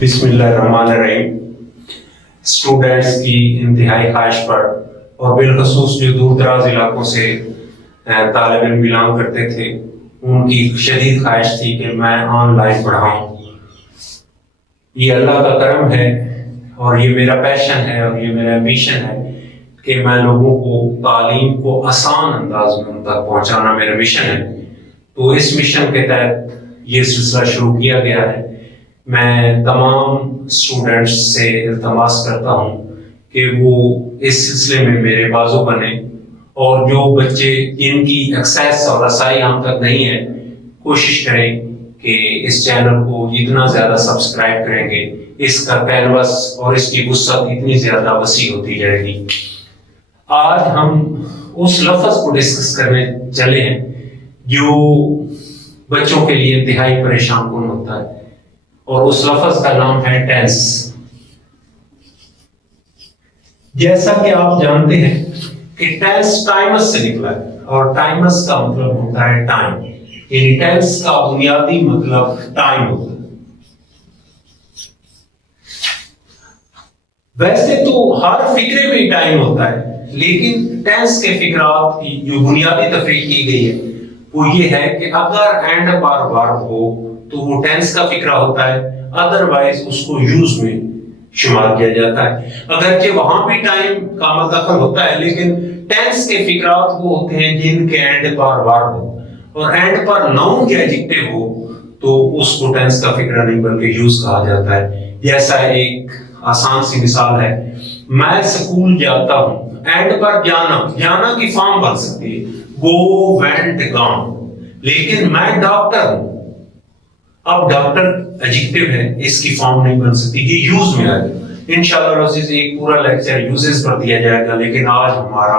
बिस्मिल्लाहिर्रहमानिर्रहीम। स्टूडेंट्स की इंतहाई ख्वाहिश पर और बिलखसूस जो दूर दराज इलाकों से तालिब इल्म बिलोंग करते थे, उनकी शदीद ख्वाहिश थी कि मैं ऑनलाइन पढ़ाऊँ। ये अल्लाह का करम है और ये मेरा पैशन है और ये मेरा एम्बिशन है कि मैं लोगों को तालीम को आसान अंदाज में उन तक पहुँचाना मेरा मिशन है। तो इस मिशन के तहत ये सिलसिला शुरू किया गया है। मैं तमाम स्टूडेंट्स से इल्तमास करता हूँ कि वो इस सिलसिले में मेरे बाजू बने, और जो बच्चे जिनकी एक्सेस और रसाई हम तक नहीं है, कोशिश करें कि इस चैनल को जितना ज़्यादा सब्सक्राइब करेंगे, इसका कैनवस और इसकी वुसअत इतनी ज़्यादा वसी होती जाएगी। आज हम उस लफ्ज़ को डिस्कस करने चले हैं जो बच्चों के लिए इंतहाई परेशान कुन होता है, और उस लफ्ज़ का नाम है टेंस। जैसा कि आप जानते हैं कि टेंस टाइमस से निकला है, और टाइमस का मतलब होता है टाइम, यानी टेंस का बुनियादी मतलब टाइम होता है। वैसे तो हर फिक्रे में टाइम होता है, लेकिन टेंस के फिक्रात की जो बुनियादी तफरीक की गई है वो ये है कि अगर एंड पर वर्ब हो तो वो टेंस का फिक्रा होता है, अदरवाइज उसको यूज में शुमार किया जाता है। अगरचे वहां भी टाइम का मदखल होता है, लेकिन टेंस के फिक्रात वो होते हैं जिनके एंड पर वर्ब हो, और एंड पर नाउन या एडजेक्टिव हो तो उसको टेंस का फिक्रा नहीं बल्कि यूज कहा जाता है। जैसा एक आसान सी मिसाल है, मैं स्कूल जाता हूँ, एंड पर जाना, जाना की फॉर्म बन सकती है गो, वेंट, गॉन, लेकिन मैं डॉक्टर हूं, अब डॉक्टर एडजेक्टिव है, इसकी फॉर्म नहीं बन सकती, ये यूज में आएगा। इंशाल्लाह अज़ीज़ एक पूरा लेक्चर यूजेस पर दिया जाएगा, लेकिन आज हमारा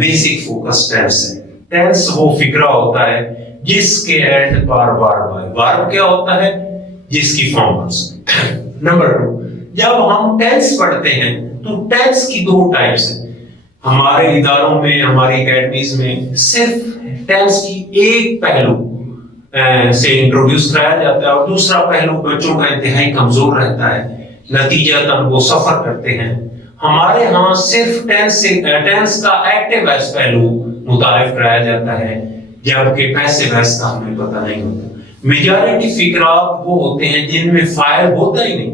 बेसिक फोकस टेंस है। टेंस वो फिक्रा होता है जिसके एंड पर वर्ब है। वर्ब क्या होता है? जिसकी फॉर्म बन सके। नंबर 2, जब हम टेंस पढ़ते हैं तो टेंस की दो टाइप्स हैं। हमारे इदारों में, हमारी एकेडमीज में सिर्फ टेंस की एक पहलू से इंट्रोड्यूस कराया जाता है, और दूसरा पहलू बच्चों का इंतहाई कमजोर रहता है, नतीजतन वो सफर करते हैं। हमारे यहाँ सिर्फ टेंस का एक्टिव वॉइस पहलू मुतारिफ कराया जाता है, जबकि पैसिव वॉइस का हमें पता नहीं होता। मेजॉरिटी फिक्रात वो होते हैं जिनमें फाइल होता ही नहीं,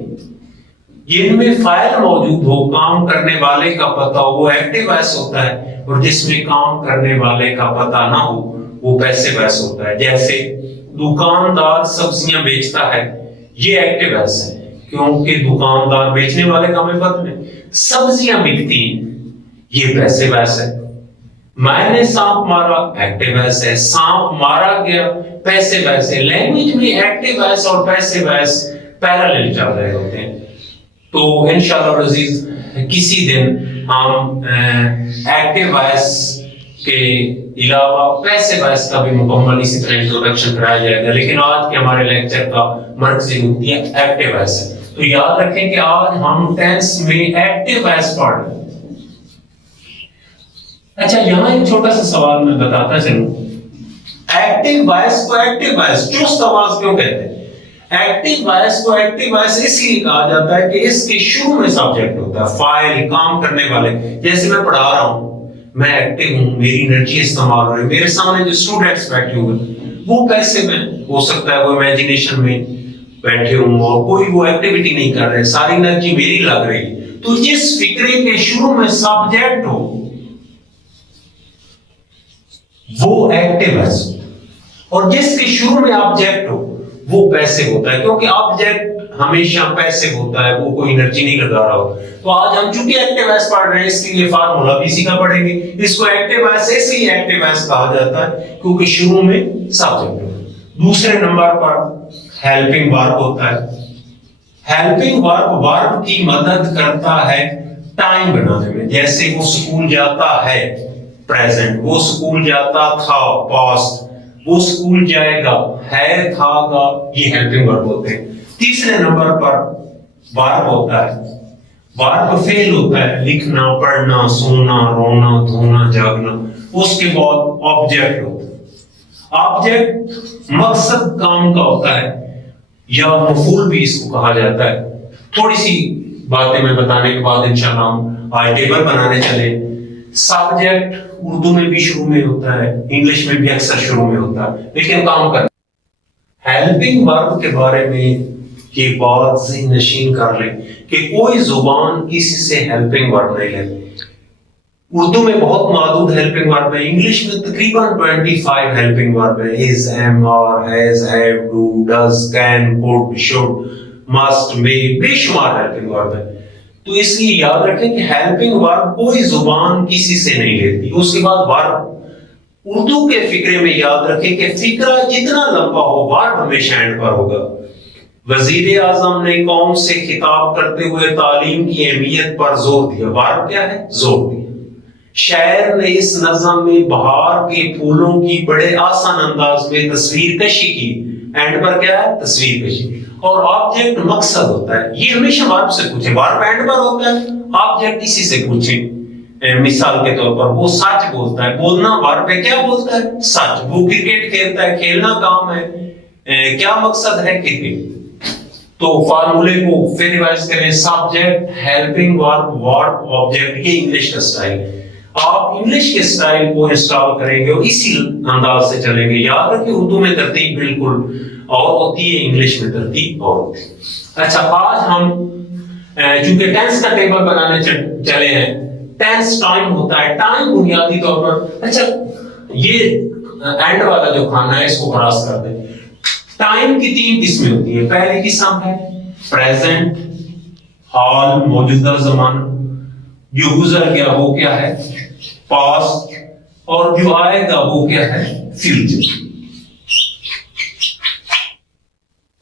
जिनमें फाइल मौजूद हो, काम करने वाले का पता हो, वो एक्टिव वॉइस होता है, और जिसमें काम करने वाले का पता ना हो वो पैसिव वॉइस होता है। जैसे दुकानदार सब्जियां बेचता है, ये एक्टिव वॉइस है, क्योंकि दुकानदार बेचने वाले का हमें पता नहीं, सब्जियां बिकती हैं, ये पैसिव वॉइस है। मैंने सांप मारा, एक्टिव वॉइस है, सांप मारा गया, पैसिव वॉइस है। लैंग्वेज में एक्टिव वॉइस और पैसिव वॉइस पैरेलल चल रहे होते हैं। तो इंशाल्लाह अज़ीज़ किसी दिन हम एक्टिव वॉइस के अलावा पैसिव वॉइस का भी मुकम्मल इसी तरह इंट्रोडक्शन कराया जाएगा, लेकिन आज के हमारे लेक्चर का मर्कज़ी नुक्ता एक्टिव वॉइस है। तो याद रखें कि आज हम टेंस में एक्टिव वॉइस पढ़ रहे हैं। अच्छा, यहाँ एक छोटा सा सवाल मैं बताता चलूं, एक्टिव वॉइस को एक्टिव वॉइस, चुस्त आवाज क्यों कहते हैं? एक्टिव वॉइस को एक्टिव वॉइस इसलिए कहा जाता है कि इसके शुरू में सब्जेक्ट होता है, फाइल, काम करने वाले। जैसे मैं पढ़ा रहा हूँ, मैं एक्टिव हूँ, मेरी एनर्जी इस्तेमाल हो रही है, मेरे सामने जो स्टूडेंट्स बैठे हुए वो पैसिव हैं, हो सकता है वो इमेजिनेशन में बैठे हों और कोई वो एक्टिविटी नहीं कर रहे, सारी एनर्जी मेरी लग रही है। तो जिस फिक्रे के शुरू में सब्जेक्ट हो वो एक्टिव है, और जिसके शुरू में ऑब्जेक्ट हो वो पैसिव होता है, क्योंकि ऑब्जेक्ट हमेशा पैसिव होता है, वो कोई एनर्जी नहीं लगा रहा हो। तो आज हम चूंकि एक्टिव वॉइस पढ़ रहे हैं, इसलिए फार्मूला भी इसी का पढ़ेंगे। इसको एक्टिव वॉइस इसलिए एक्टिव वॉइस कहा जाता है क्योंकि शुरू में सब्जेक्ट हो। दूसरे नंबर पर हेल्पिंग वर्ब होता है। हेल्पिंग वर्ब की मदद करता है टाइम बनाने में। जैसे वो स्कूल जाता है, प्रेजेंट, वो स्कूल जाता था, पास्ट, वो स्कूल जाएगा, है, था, गा, ये हेल्पिंग वर्ब होते हैं। तीसरे नंबर पर वर्ब होता है, वर्ब फेल होता है, लिखना, पढ़ना, सोना, रोना, धोना, जागना। उसके बाद ऑब्जेक्ट होता है। ऑब्जेक्ट मकसद काम का होता है, یا مفعول بھی اس کو کہا جاتا ہے. تھوڑی سی باتیں میں بتانے کے بعد انشاءاللہ ہم آج ٹیبل بنانے چلے. سبجیکٹ اردو میں بھی شروع میں ہوتا ہے, انگلش میں بھی اکثر شروع میں ہوتا ہے, لیکن کام کرتا ہے. ہیلپنگ ورب کے بارے میں یہ بات ذہن نشین کر لیں کہ کوئی زبان کسی سے ہیلپنگ ورب نہیں لیتی. اردو میں بہت محدود ہیلپنگ ورب ہے, انگلش میں تقریباً 25 ہیلپنگ ورب ہے. is, am, are, has, have, do, does, can, could, should, must, may, بے شمار ہیلپنگ ورب ہے. تو اس لیے یاد رکھیں کہ ہیلپنگ ورب کوئی زبان کسی سے نہیں لیتی. اس کے بعد ورب, اردو کے فقرے میں یاد رکھیں کہ فقرہ جتنا لمبا ہو ورب ہمیشہ اینڈ پر ہوگا. وزیر اعظم نے قوم سے خطاب کرتے ہوئے تعلیم کی اہمیت پر زور دیا. ورب کیا ہے؟ زور دیا. شاعر نے اس نظم میں بہار کے پھولوں کی بڑے آسان انداز میں تصویر کشی کی. اینڈ پر کیا ہے؟ تصویر کشی. اور آبجیکٹ مقصد ہوتا ہے. یہ ہمیشہ ورب سے پوچھیں, ورب اینڈ پر ہوتا ہے, آبجیکٹ اسی سے پوچھیں. مثال کے طور پر وہ سچ بولتا ہے, بولنا ورب ہے, کیا بولتا ہے؟ سچ. وہ کرکٹ کھیلتا ہے, کھیلنا کام ہے, کیا مقصد ہے؟ کرکٹ. تو فارمولے کو پھر ریوائز کریں. سبجیکٹ, ہیلپنگ ورب, ورب, آبجیکٹ, یہ انگلش کا سٹائل ہے. آپ انگلش کے سٹائل کو انسٹال کریں گے اور اسی انداز سے چلیں گے. یاد رکھیں اردو میں ترتیب بالکل اور ہوتی ہے, انگلش میں ترتیب اور ہوتی ہے. اچھا, آج ہم چونکہ ٹینس کا ٹیبل بنانے چلے ہیں. ٹینس ٹائم ہوتا ہے, ٹائم بنیادی طور پر. اچھا, یہ اینڈ والا جو کھانا ہے اس کو کراس کر دیں. ٹائم کی 3 قسمیں ہوتی ہیں. پہلی قسم ہے پریزنٹ, حال, موجودہ زمانہ. جو گزر گیا وہ کیا ہے؟ پاسٹ. اور جو آئے گا وہ کیا ہے؟ فیوچر.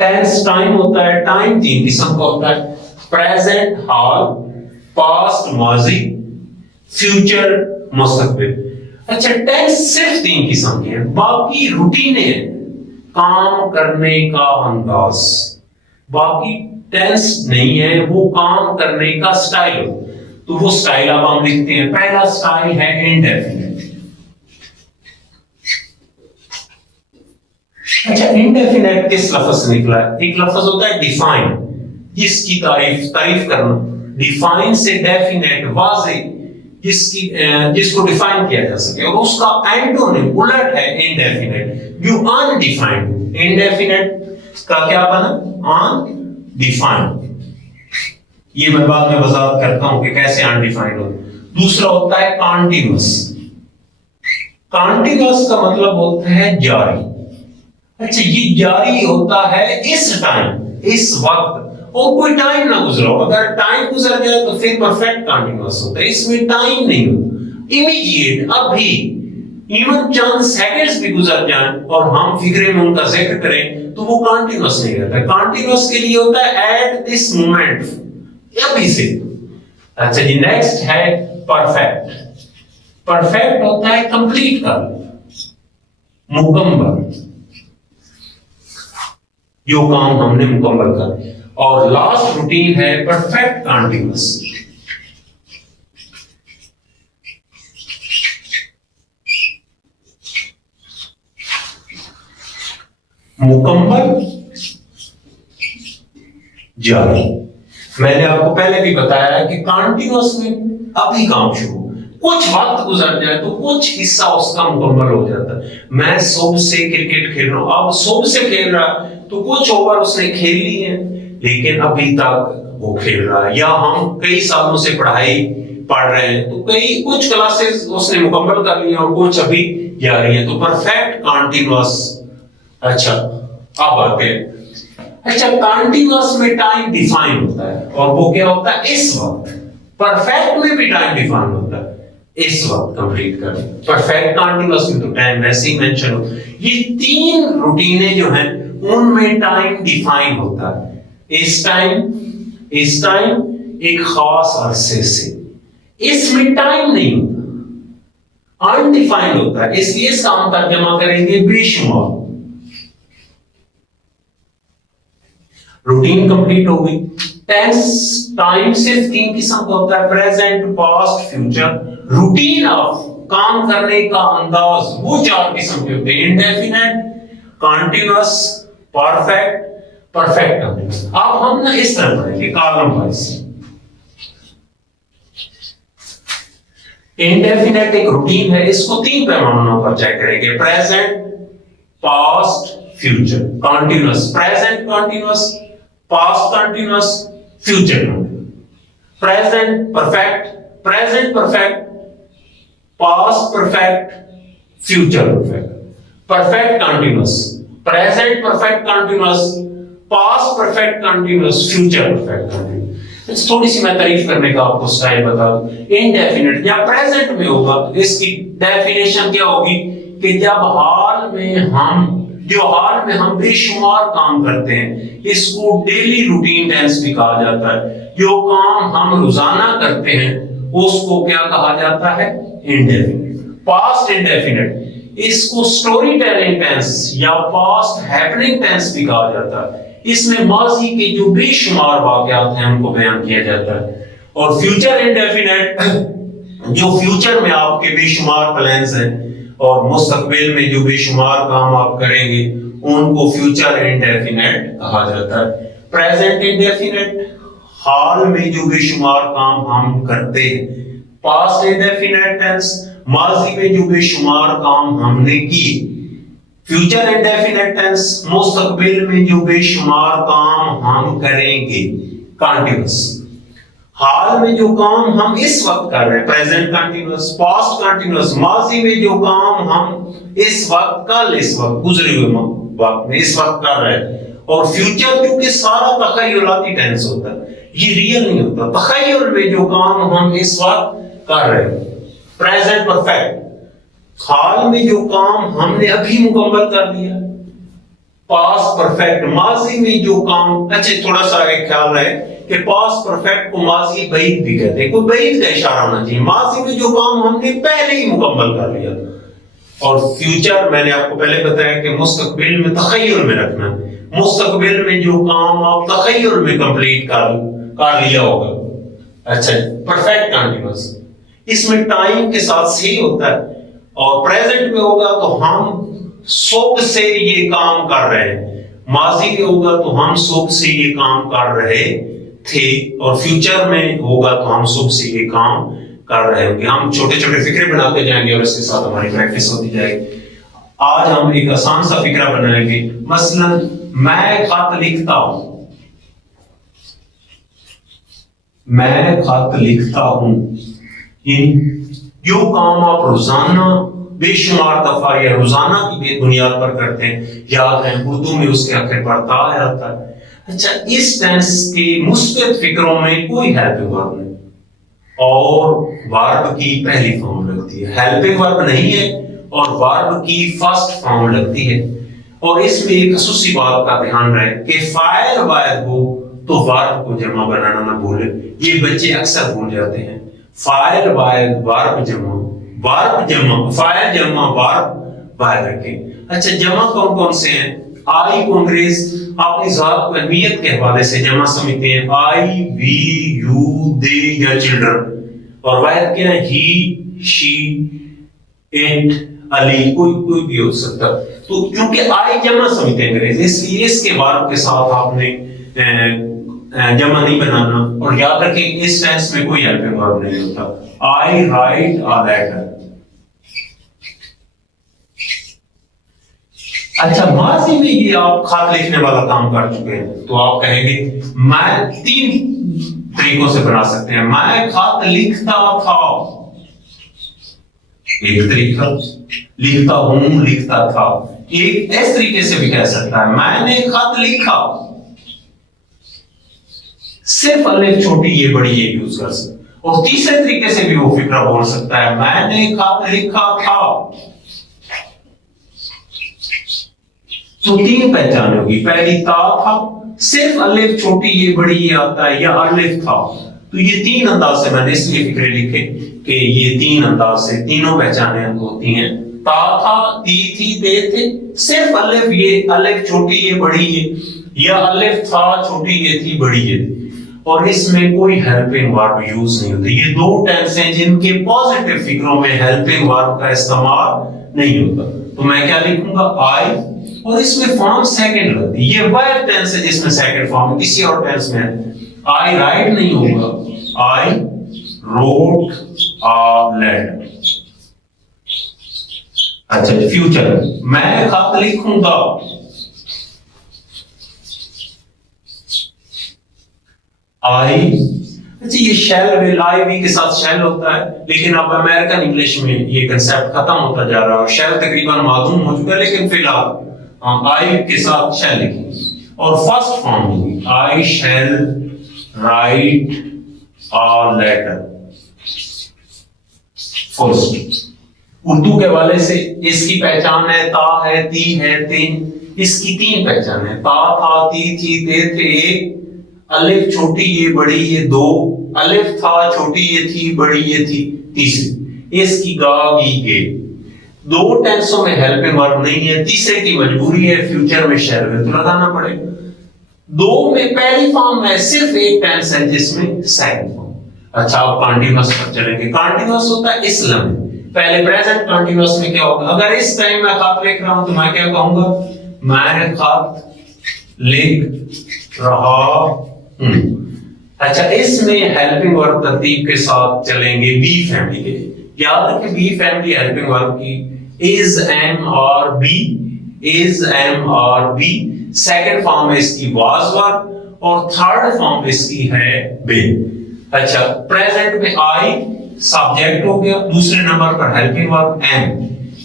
ٹینس ٹائم ہوتا ہے. ٹائم 3 قسم کا ہوتا ہے, پریزنٹ حال, پاسٹ ماضی, فیوچر مستقبل. اچھا, ٹینس صرف 3 قسم کے ہیں, باقی روٹینیں ہیں, کام کرنے کا انداز. باقی ٹینس نہیں ہے, وہ کام کرنے کا سٹائل. تو وہ سٹائل اب ہم لکھتے ہیں. پہلا سٹائل ہے انڈیفینٹ. اچھا, انڈیفینٹ کس لفظ سے نکلا ہے؟ ایک لفظ ہوتا ہے ڈیفائن, جس کی تعریف کرنا. ڈیفائن سے ڈیفینٹ, واضح, جس کو ڈیفائن کیا جا سکے. اور اس کا اینٹونیم الٹ ہے انڈیفینٹ, جو انڈیفائنڈ. انڈیفینٹ کا کیا بنا؟ انڈیفائنڈ. یہ میں بعد میں وضاحت کرتا ہوں کہ کیسے انڈیفائنڈ ہو. دوسرا ہوتا ہے کانٹینیوس. کانٹینیوس کا مطلب ہوتا ہے جاری. اچھا, یہ جاری ہوتا ہے اس ٹائم, اس وقت, اور کوئی ٹائم نہ گزرا ہو. اگر ٹائم گزر جائے تو پھر پرفیکٹ کانٹینیوس ہوتا ہے. اس میں ٹائم نہیں ہوتا, امیڈیٹ, ابھی. ایون چند سیکنڈز بھی گزر جائیں اور ہم فکرے میں ان کا ذکر کریں تو وہ کانٹینیوس نہیں رہتا. کانٹینیوس کے لیے ہوتا ہے ایٹ دس مومنٹ, ابھی سے. اچھا جی, نیکسٹ ہے پرفیکٹ. پرفیکٹ ہوتا ہے کمپلیٹ کر, مکمل, جو کام ہم نے مکمل کر. اور لاسٹ روٹین ہے پرفیکٹ کانٹینیوس. مکمل جاری. میں نے آپ کو پہلے بھی بتایا ہے کہ کانٹینیوس میں ابھی کام شروع, کچھ وقت گزر جائے تو کچھ حصہ اس کا مکمل ہو جاتا ہے. میں صبح سے کرکٹ کھیل رہا ہوں, اب صبح سے کھیل رہا تو کچھ اوور اس نے کھیل لی ہیں لیکن ابھی تک وہ کھیل رہا ہے. یا ہم کئی سالوں سے پڑھائی پڑھ رہے ہیں تو کچھ کلاسز اس نے مکمل کر لی اور کچھ ابھی جاری ہیں. تو پرفیکٹ کانٹینیوس. اچھا, اب آتے ہیں. اچھا, کانٹینیوس میں ٹائم ڈیفائن ہوتا ہے اور وہ کیا ہوتا ہے؟ اس وقت. پرفیکٹ میں بھی ٹائم ڈیفائن ہوتا ہے, اس وقت کمپلیٹ کریں. پرفیکٹ کانٹینیوس میں تو ٹائم ویسے ہی مینشن ہو. یہ 3 روٹینیں جو ہیں ان میں ٹائم ڈیفائن ہوتا ہے. اس ٹائم ایک خاص عرصے سے, اس میں ٹائم نہیں ہوتا, انڈیفائنڈ ہوتا ہے. اس لیے اس کا ہم ترجمہ کریں گے بے شمار. روٹین کمپلیٹ ہو گئی. ٹینس ٹائم صرف 3 قسم کا ہوتا ہے, present, past, future. Routine of کام کرنے کا انداز وہ 4 قسم کے ہوتے ہیں, indefinite, continuous, perfect perfect continuous. अब हम ना इस तरह पढ़ेंगे कॉलम वाइज। इंडेफिनेट एक रूटीन है, इसको 3 पैमानों पर चेक करेंगे, present, past, future. Continuous, present continuous, past continuous, future continuous. Present perfect, present perfect, past perfect, future perfect. Perfect continuous, present perfect continuous, past perfect continuous, future perfect continuous. थोड़ी सी मैं तारीफ करने का आपको स्टाइल बता दूं। Indefinite या present में होगा, इसकी डेफिनेशन क्या होगी कि जब हाल में हम बेशुमार काम करते हैं, इसको डेली रूटीन टेंस भी कहा जाता है। जो काम हम रोजाना करते हैं उसको क्या कहा जाता है? इंडेफिनिट। पास्ट इंडेफिनिट, इसको स्टोरी टेलिंग टेंस या पास्ट हैपनिंग टेंस भी कहा जाता है। इसमें माजी के जो बेशुमार वाकयात हैं उनको बयान किया जाता है। और फ्यूचर इंडेफिनिट, जो फ्यूचर में आपके बेशुमार प्लान्स हैं और मुस्तकबिल में जो बेशुमार काम आप करेंगे उनको फ्यूचर इंडेफिनिट कहा जाता है। प्रेजेंट इंडेफिनिट, हाल में जो बेशुमार काम हम करते हैं। पास्ट इंडेफिनिट टेंस, माजी में जो बेशुमार काम हमने किए। फ्यूचर इंडेफिनिट टेंस, मुस्तकबिल में जो बेशुमार काम हम करेंगे। कंटीन्यूअस, हाल में जो काम हम इस वक्त कर रहे हैं, प्रेजेंट कंटीन्यूअस। पास्ट कंटीन्यूअस, माजी में जो काम हम इस वक्त, कल, इस वक्त, गुजरे हुए वक्त में इस वक्त कर रहे हैं। और फ्यूचर क्योंकि सारा तखय्युलाती टेंस होता है, ये रियल नहीं होता। तखय्युल में जो काम हम इस वक्त कर रहे हैं। प्रेजेंट परफेक्ट, हाल में जो काम हमने अभी मुकम्मल कर लिया। पास्ट परफेक्ट, माजी में जो काम, अच्छा थोड़ा सा एक ख्याल रहे कि पास्ट परफेक्ट को माजी बईद भी कहते हैं, कोई बईद का इशारा होना चाहिए। माजी में जो काम हमने पहले ही मुकम्मल कर लिया। और फ्यूचर मैंने आपको पहले बताया कि मुस्तकबिल में तखय्युल में रखना है। मुस्तकबिल में जो काम आप तखय्युल में कंप्लीट कर लिया होगा। अच्छा, परफेक्ट कंटीन्यूअस, इसमें टाइम के साथ से होता है। और प्रेजेंट में होगा तो हम सुबह से ये काम कर रहे हैं। माजी में होगा तो हम सुबह से ये काम कर रहे थे। और फ्यूचर में होगा तो हम सुबह से ये काम कर रहे होंगे। हम छोटे छोटे फिक्रे बनाते जाएंगे और इसके साथ हमारी प्रैक्टिस होती जाएगी। आज हम एक आसान सा फिक्रा बनाएंगे। मसलन, मैं खत लिखता हूं, मैं खत लिखता हूं। जो काम आप रोजाना बेशुमार दफा या रोजाना की बुनियाद पर करते हैं, याद है उर्दू में उसके आखिर पर ता आता है। अच्छा, इस टेंस के मुस्बत फिक्रों में कोई हेल्पिंग वर्ब नहीं और वर्ब की पहली फॉर्म लगती है। हेल्पिंग वर्ब नहीं है और वर्ब की फर्स्ट फॉर्म लगती है। और इसमें एक खसूसी बात का ध्यान रहे कि फाइल वाहिद हो तो वर्ब को जमा बनाना ना भूले। ये बच्चे अक्सर भूल जाते हैं। फाइल वाहिद, वर्ब जमा, वर्ब जमा, फाइल जमा, वर्ब वाहिद रखें। अच्छा, जमा कौन कौन से हैं? आई को अंग्रेज अपनी जात को अहमियत के हवाले से जमा समझते हैं। आई, वी, यू, दे या चिल्ड्रन। और वाहिद क्या है? ही, शी, इट, अली, कोई भी हो सकता। तो क्योंकि आई जमा समझते हैं अंग्रेज, इसलिए इसके वर्ब के साथ आपने जमा नहीं बनाना। और याद रखें इस टेंस में कोई हेल्पिंग वर्ब नहीं होता। आई राइट अ लेटर। अच्छा, माजी में ये आप खत लिखने वाला काम कर चुके हैं तो आप कहेंगे, मैं 3 तरीकों से बना सकते हैं। मैं खत लिखता था, एक तरीका। लिखता हूं, लिखता था, एक इस तरीके से भी कह सकता है, मैंने खत लिखा। सिर्फ अलिफ छोटी ये बड़ी ये यूज कर सकते। और तीसरे तरीके से भी वो फिक्रा बोल सकता है, मैंने खत लिखा था। तो 3 पहचान होगी। पहली ता था, सिर्फ अलिफ छोटी ये बड़ी ये आता है, या अलिफ था। तो ये 3 अंदाज से मैंने इसलिए फिक्रे लिखे कि ये 3 अंदाज से तीनों पहचाने होती हैं। ता था, ती थी, दे थे। सिर्फ अलिफ ये, अलिफ छोटी ये बड़ी ये, या अलिफ था छोटी ये थी बड़ी ये थी। और इसमें कोई हेल्पिंग वर्ब यूज नहीं होती। ये 2 टेंस हैं जिनके पॉजिटिव फिक्रों में हेल्पिंग वर्ब का इस्तेमाल नहीं होता, तो मैं क्या लिखूंगा आई, और इसमें फॉर्म सेकंड लगती है, ये वर्ब टेंस है जिसमें सेकंड फॉर्म, किसी और टेंस में आई राइट नहीं होगा, आई रोट अ लेटर। अच्छा फ्यूचर, मैं खत लिखूंगा, आई, अच्छा ये शेल विल आई वी के साथ शेल होता है, लेकिन अब अमेरिकन इंग्लिश में ये कंसेप्ट खत्म होता जा रहा है और शेल तकरीबन मालूम हो चुका है, लेकिन फिलहाल हम आई के साथ शेल लिखेंगे और फर्स्ट फॉर्म होगी I shall write a letter. First Urdu के वाले से इसकी पहचान है, ता है, ती है, तीन, इसकी तीन पहचान है, ता था, ती थी, ते थे, एक, अलिफ छोटी ये बड़ी ये दो, अलिफ था छोटी ये थी बड़ी ये थी तीसरी, इसकी गा गी गे। दो टेंसों में हेल्पिंग वर्ब नहीं है, तीसरे की मजबूरी है, फ्यूचर में शेल विल तो लगाना पड़ेगा। दो में पहली फॉर्म है, सिर्फ एक टेंस है जिसमें सेकंड फॉर्म। अच्छा अब कॉन्टिन्यूअस पर चलेंगे। कॉन्टिन्यूअस होता है इस्लाम में, पहले प्रेजेंट कॉन्टिन्यूअस में क्या होगा, अगर इस टाइम मैं खत लिख रहा हूं तो मैं क्या कहूंगा, मैं खत लिख रहा हूं। अच्छा इसमें हेल्पिंग वर्ब तरतीब के साथ चलेंगे बी फैमिली के। याद रखें बी फैमिली हेल्पिंग वर्ब की इज, एम और बी, इज, एम और बी, सेकंड फॉर्म है इसकी वाज वर्ब और थर्ड फॉर्म इसकी है बिन। अच्छा प्रेजेंट में आई सब्जेक्ट हो गया, दूसरे नंबर पर हेल्पिंग वर्ब एम।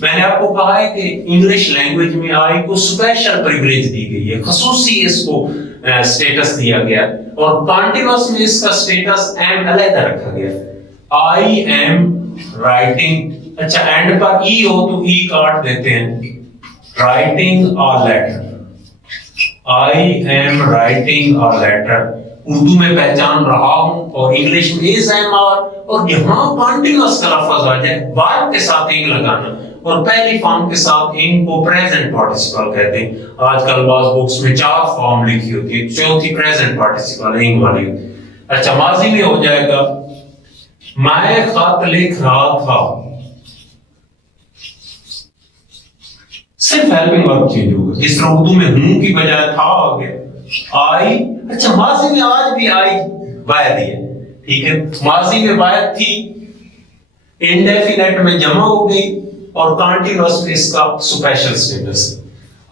मैंने आपको कहा है कि इंग्लिश लैंग्वेज में आई को स्पेशल प्रिविलेज दी गई है, खसूसी इसको स्टेटस दिया गया, और कॉन्टिन्यूअस में इसका स्टेटस एम अलग रखा गया। आई एम राइटिंग, अच्छा एंड पर ई हो तो ई काट देते हैं, writing a letter, I am writing a letter. Urdu में पहचान रहा हूं और इंग्लिश में इज, एम और यहां कॉन्टिन्यूअस का लफ्ज आ जाए, वर्ब के साथ इंग लगाना और पहली फॉर्म के साथ इंग को प्रेजेंट पार्टिसिपल कहते हैं। आजकल बाज बुक्स में 4 फॉर्म लिखी होती है, चौथी प्रेजेंट पार्टिसिपल इंग वाली। अच्छा माजी में हो जाएगा, मैं खत लिख रहा था, सिर्फ हेल्पिंग वर्ब चेंज होगा, जिस तरह उर्दू में हूं की बजाय था आ गया, आई। अच्छा माजी में आज भी आई वायद है, ठीक है, माजी में वायद थी, इंडेफिनेट में जमा हो गई और कॉन्टिन्यूअस में इसका स्पेशल स्टेटस।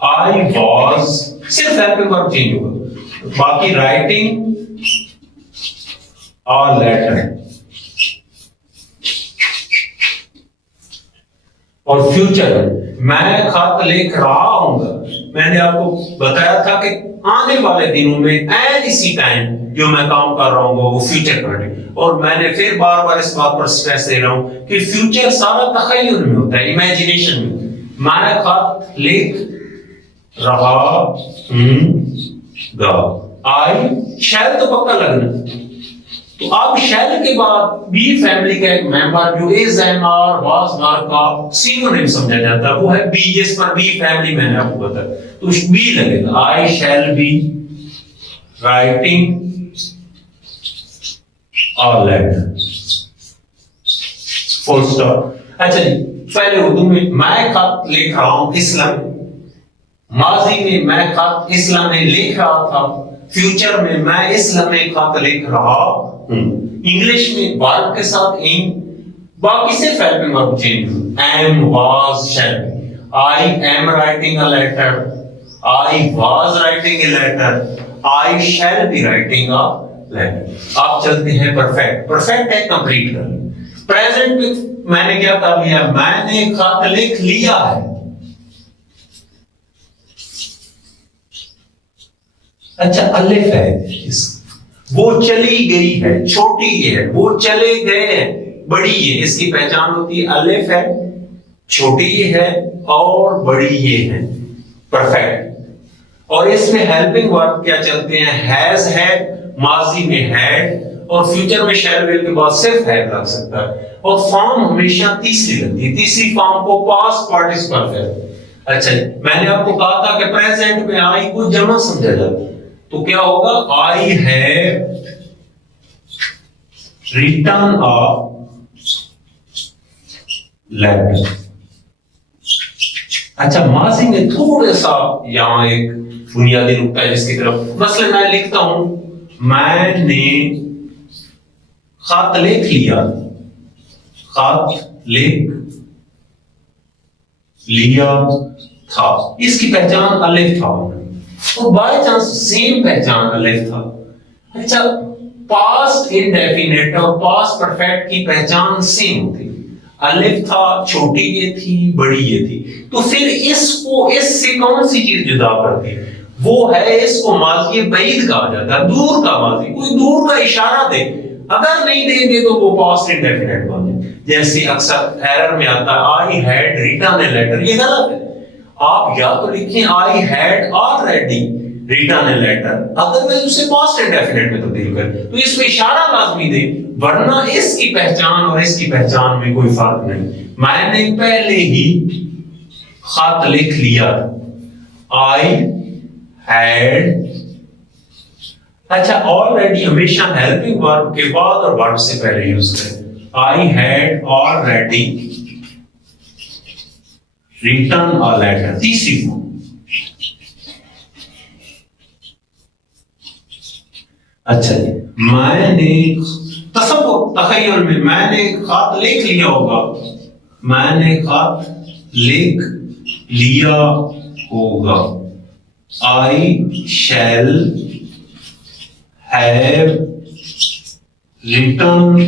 आई वाज, सिर्फ हेल्पिंग वर्ब चेंज होगा, बाकी राइटिंग और लेटर। और फ्यूचर मैं खत लिख रहा हूं, मैंने आपको बताया था कि आने वाले दिनों में एन इसी टाइम जो मैं काम कर रहा हूँ वो फ्यूचर कंटिन्यू। और मैंने फिर बार बार इस बात पर स्ट्रेस दे रहा हूं कि फ्यूचर सारा तखय्युल में होता है, इमेजिनेशन में। मैं खत लिख रहा हूं, आई शैल तो पक्का लगना। तो अब शैल के बाद बी फैमिली का एक मेंबर जो इज, एम और वाज वर्ब का सिनोनिम समझा जाता है, वो है बी, जिस पर बी फैमिली मैंने आपको बताया, तो बी लगेगा, I shall be writing a letter, full stop. अच्छा जी, पहले उर्दू में मैं खत लिख रहा हूं इस्लाम, माजी में मैं खत इस्लाम में लिख रहा था, फ्यूचर में मैं इस्लाम में खत लिख रहा हूं। इंग्लिश में वर्ब के साथ इन, बाकी सिर्फ helping verb change, am was shall, I am writing a letter, I was writing a letter, I shall be writing a letter. आप चलते हैं परफेक्ट, परफेक्ट है कंप्लीट कर। प्रेजेंट में मैंने क्या कर लिया, मैंने खत लिख लिया है। अच्छा अलिफ है, वो चली गई है, छोटी है, वो चले गए हैं, बड़ी है, इसकी पहचान होती है, अलिफ है, छोटी है और बड़ी ये है, परफेक्ट। और इसमें हेल्पिंग वर्ब क्या चलते हैं, हैज है, माजी में हैड और फ्यूचर में शैल विल के बाद सिर्फ हैड लग सकता है, और फॉर्म हमेशा तीसरी लगती है, तीसरी फॉर्म को पास्ट पार्टिसिपल कहते हैं। अच्छा मैंने आपको कहा था कि प्रेजेंट में आई को जमा समझा जाता है, तो क्या होगा, I have written a letter, अच्छा, माजी में थोड़ा सा यहाँ एक बुनियादी नुक्ता है जिसकी तरफ, मसलन मैं लिखता हूं मैंने खत लिख लिया, खत लिख लिया था, इसकी पहचान अलिफ था और बाय चांस सेम पहचान अलिफ था। अच्छा, पास्ट इंडेफिनिट और पास्ट परफेक्ट की पहचान सेम थी, अलिफ था, छोटी ये थी, बड़ी ये थी, तो फिर इसको इससे कौन सी चीज जुदा करती है? वो है, इसको माजी बईद कहा जाता है, दूर का माजी, कोई दूर का इशारा दे, अगर नहीं देंगे तो वो पास्ट इंडेफिनिट बने। जैसे अक्सर एरर में आता है I had written a letter, ये गलत है। आप या तो लिखें I had already written a letter, otherwise उसे पास्ट इंडेफिनिट में तब्दील कर, तो इसमें इशारा लाजमी दे, वरना इसकी पहचान और इसकी पहचान में कोई फर्क नहीं। मैंने पहले ही खत लिख लिया, आई हैड। अच्छा, ऑलरेडी हमेशा हेल्पिंग वर्ब के बाद और वर्ब से पहले यूज करें। I had already written a letter, तीसरी फॉर्म। अच्छा जी, मैंने तखय्युल में मैंने खत लिख लिया होगा, मैंने खत लिख लिया होगा, I shall have written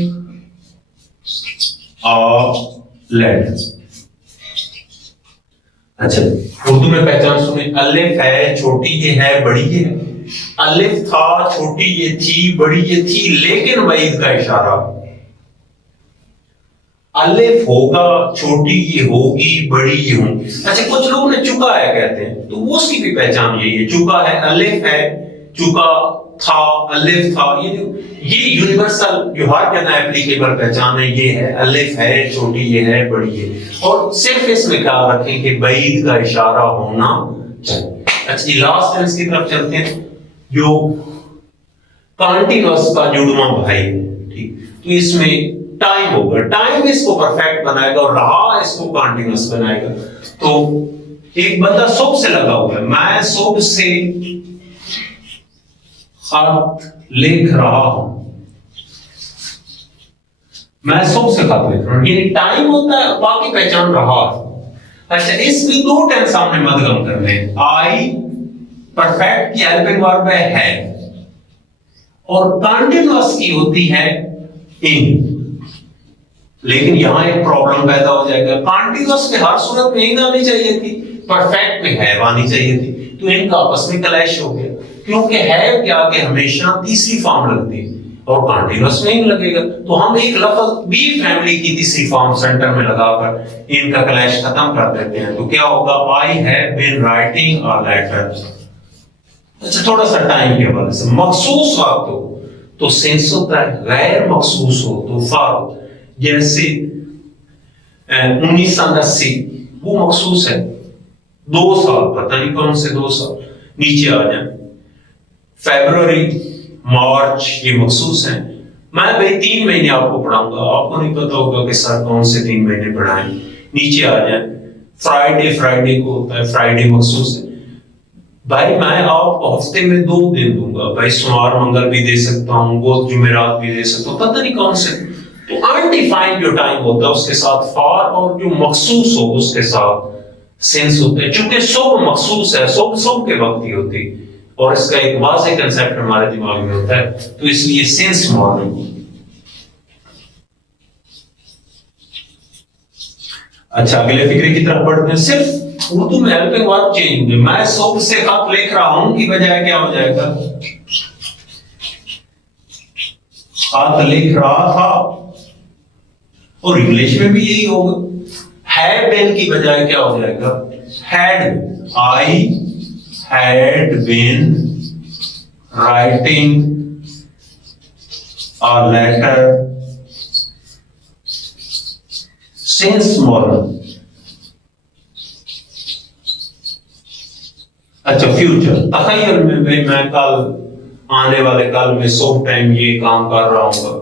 a letter. अच्छा, उर्दू में पहचान सुने, अलिफ है, छोटी ये है, बड़ी ये है। अलिफ था, छोटी ये थी, बड़ी ये थी, लेकिन वईद का इशारा। अलिफ होगा, छोटी ये होगी, बड़ी ये होगी। अच्छा, कुछ लोग ने चुका है कहते हैं, तो उसकी भी पहचान यही है, चुका है, अलिफ है, चुका था, अलिफ था, ये यूनिवर्सल जो हर जगह एप्लीकेबल पहचान है, ये है, अलिफ है, छोटी ये है, बड़ी ये। और सिर्फ इसमें ख्याल रखें कि बईद का इशारा होना चाहिए। अच्छा, लास्ट टेंस की तरफ चलते हैं, जो कंटीन्यूअस का जुड़वा भाई, ठीक, तो इसमें टाइम होगा, टाइम इसको परफेक्ट बनाएगा और रहा इसको कंटीन्यूअस बनाएगा। तो एक बंदा सुबह से लगा हुआ है, मैं सुबह से खत लिख रहा हूं, मैं सुबह से खत लिख रहा हूं, ये टाइम होता है, बाकी पहचान रहा। अच्छा, इसमें दो टेंस सामने मदगम करने हैं, आई परफेक्ट की हेल्पिंग वर्ब है और कंटीन्यूअस की होती है इन। लेकिन यहां एक प्रॉब्लम पैदा हो जाएगा, कंटीन्यूअस में हर सूरत में इन आनी चाहिए थी, परफेक्ट में हैव आनी चाहिए थी, तो इनका आपस में क्लैश हो गया, क्योंकि हैव के आगे हमेशा तीसरी फॉर्म लगती है और कंटीन्यूअस में इन लगेगा। तो हम एक लफ्ज बी फैमिली की तीसरी फॉर्म सेंटर में लगाकर इनका क्लैश खत्म कर देते हैं। तो क्या होगा, I have been writing a letter. अच्छा, थोड़ा सा टाइम के हवाले से, मखसूस वक्त हो तो सेंस होता है, गैर मखसूस हो तो फार। जैसे 1980 वो मखसूस है, 2 साल, पता नहीं कौन से 2 साल, नीचे आ जाए। फरवरी, मार्च, ये मखसूस है। मैं भाई 3 महीने आपको पढ़ाऊंगा, आपको नहीं पता होगा कि सर कौन से 3 महीने पढ़ाएं, नीचे आ जाए। फ्राइडे, फ्राइडे को होता है, फ्राइडे मखसूस है। भाई मैं आपको हफ्ते में 2 दिन दूंगा, भाई सोमवार मंगल भी दे सकता हूँ, बुध जुमेरात भी दे सकता हूँ, पता नहीं कौन से। तो अनडिफाइंड जो टाइम होता है उसके साथ फार, और जो मखसूस हो उसके साथ सेंस होते हैं। चूंकि सुबह मखसूस है, सुबह के वक्त ही होती, और इसका एक वाज़ेह कंसेप्ट हमारे दिमाग में होता है, तो इसलिए सेंस मॉर्निंग। अच्छा, अगले फिक्रे की तरफ बढ़ते हैं। सिर्फ उर्दू में हेल्पिंग वर्ब चेंज होंगे, मैं सुबह से खत लिख रहा हूं की बजाय क्या हो जाएगा, खत लिख रहा था। और इंग्लिश में भी यही होगा, हैड बीन की बजाय क्या हो जाएगा, had. I had been writing a letter since morning. अच्छा, फ्यूचर, तखय्युल में भाई मैं कल, आने वाले कल में सुबह टाइम ये काम कर रहा हूँ,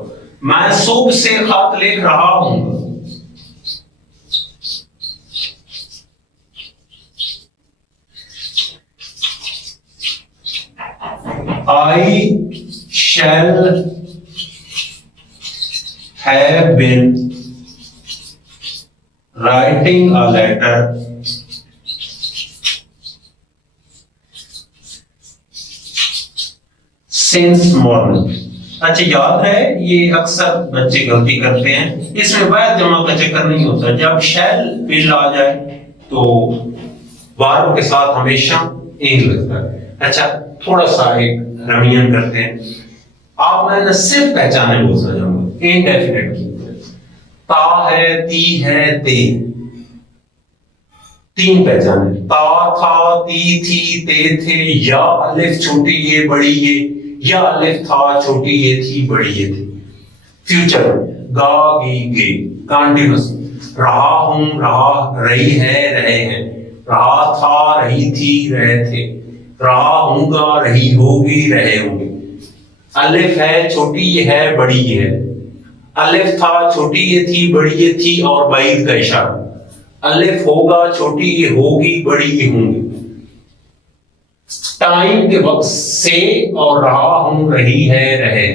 मैं सुबह से खत लिख रहा हूं। I shall have been writing a letter since morning. अच्छा याद रहे, ये अक्सर बच्चे गलती करते हैं, इसमें वैध जमा का चक्कर नहीं होता। जब shall will आ जाए तो वर्ब के साथ हमेशा ing लगता है। अच्छा थोड़ा सा एक रिवीजन करते हैं। आप मैंने सिर्फ पहचाने बोलना चाहूंगा इनडेफिनेट की। ता है, ती है, ते, तीन पहचाने। ता, था, ती, थी, ते, थे। या अलिफ छोटी ये बड़ी ये, या अलिफ था छोटी ये थी बड़ी ये थी। फ्यूचर गा, गी, गे, कंटिन्यूअस। रहा हूं, रहा, रही है, रहे हैं। रहा था, रही थी, रहे थे। रहा हूंगा, रही होगी, रहे होंगे। अलिफ है, छोटी ये है, बड़ी ये है। अलिफ था, छोटी ये थी, बड़ी ये थी और बाईद का इशारा। अलिफ होगा, छोटी ये होगी, बड़ी ये होंगी। टाइम के वक्त से और रहा हूं, रही है, रहे।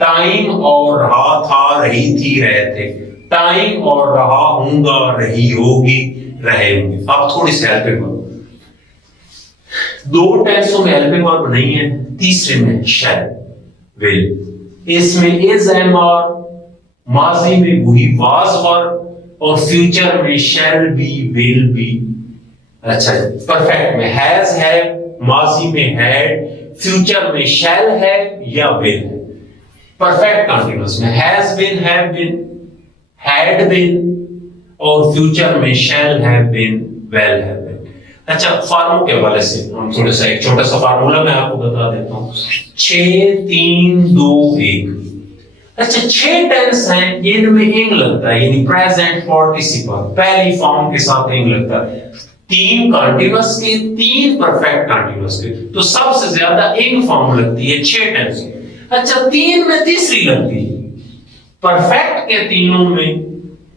टाइम और रहा था, रही थी, रहे थे। टाइम और रहा हूंगा, रही होगी, रहे होंगे। अब थोड़ी सी हेल्पिंग वर्ब। दो टेंसों में हेल्पिंग वर्ब नहीं है, तीसरे में शैल, विल। इसमें इज, एम, और माजी में वही वाज वर्ब और फ्यूचर में शैल बी, विल बी। अच्छा परफेक्ट में हैज है, माजी में हैड, फ्यूचर में शैल है या विल है। परफेक्ट कंटीन्यूअस में has been, have been, had been और फ्यूचर में shall have been, will have been. अच्छा फार्मूले के हवाले से हम थोड़ा सा एक छोटा सा फार्मूला मैं आपको बता देता हूं। 6 3 2 1। अच्छा 6 टेंस हैं इनमें इंग लगता है, यानी प्रेजेंट पार्टिसिपल पहली फॉर्म के साथ इंग लगता है। 3 कंटीन्यूअस के, 3 परफेक्ट कंटीन्यूअस के, तो सबसे ज्यादा इंग फॉर्म लगती है 6 टेंस। अच्छा 3 में तीसरी लगती है, परफेक्ट के तीनों में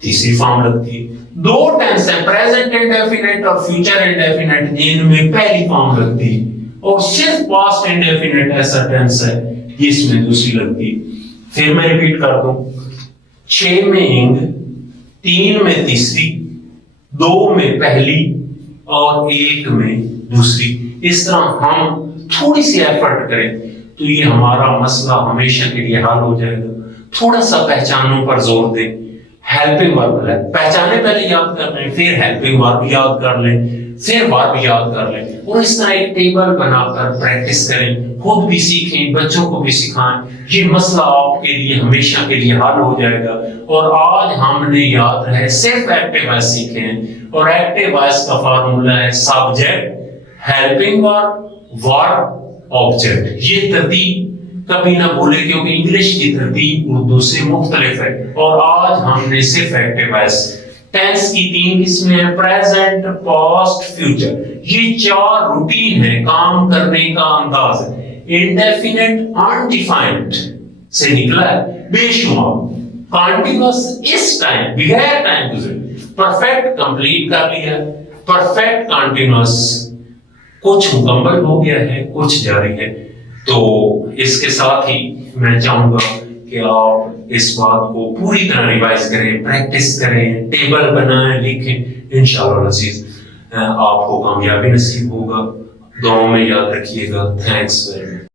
तीसरी फॉर्म लगती है। 2 टेंस है प्रेजेंट इंडेफिनिट और फ्यूचर इंडेफिनिट, जिनमें पहली फॉर्म लगती है और सिर्फ पास्ट इंडेफिनिट ऐसा टेंस है जिसमें दूसरी लगती है। फिर मैं रिपीट कर दूं, 6 में इंग, 3 में तीसरी, 2 में पहली और 1 में दूसरी। इस तरह हम थोड़ी सी एफर्ट करें तो ये हमारा मसला हमेशा के लिए हल हो जाएगा। थोड़ा सा पहचानों पर जोर दें। हेल्पिंग वर्ब है, पहचाने पहले याद कर लें, फिर हेल्पिंग वर्ब याद कर लें, फिर वर्ब याद कर लें और इस तरह एक टेबल बनाकर प्रैक्टिस करें। खुद भी सीखें, बच्चों को भी सिखाएं। ये मसला आपके लिए हमेशा के लिए हल हो जाएगा। और आज हमने याद रहे सिर्फ एक्टिव वॉइस सीखे हैं और एक्टिव वॉइस का फार्मूला है subject, helping verb, verb, object. ये तरतीब कभी ना भूले क्योंकि इंग्लिश की तरतीब उर्दू से मुख्तलिफ है। और आज हमने सिर्फ एक्टिव वॉइस टेंस की 3 किस्में हैं, प्रेजेंट, पास्ट, फ्यूचर। ये 4 रूटीन है, काम करने का अंदाज है। इंडेफिनिट अनडिफाइंड से निकला है बेशुमार। कॉन्टिन्यूअस इस टाइम बगैर टाइम गुजरे। परफेक्ट कंप्लीट कर लिया, परफेक्ट कॉन्टिन्यूअस कुछ मुकम्मल हो गया है, कुछ जारी है। तो इसके साथ ही मैं चाहूंगा कि आप इस बात को पूरी तरह रिवाइज करें, प्रैक्टिस करें, टेबल बनाएं, लिखें। इंशाअल्लाह अज़ीज आपको कामयाबी नसीब होगा। दुआओं में याद रखिएगा। Thanks very much.